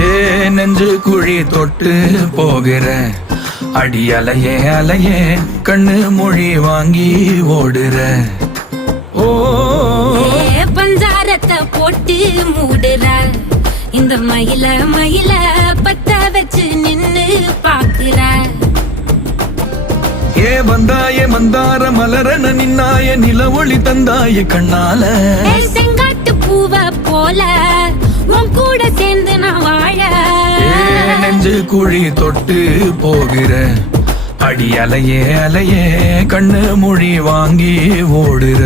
ஏ நெஞ்சு குழி தொட்டு போகிற அடி அலையே அலையே கண்ணு மொழி வாங்கி ஓடுற. ஓ பஞ்சாரத்தை போட்டு மூடுற இந்த மயில மயில பத்த வச்சு நின்னு பாக்குற. ஏ வந்தாய மந்தார மலரன நின்னாய நில ஒளி தந்தாய கண்ணால. செங்காட்டு பூவ போல உன் கூட சேர்ந்து நான் வாழ. நெஞ்சு குழி தொட்டு போகிற அடி அலையே அலையே கண்ணு மொழி வாங்கி ஓடுற.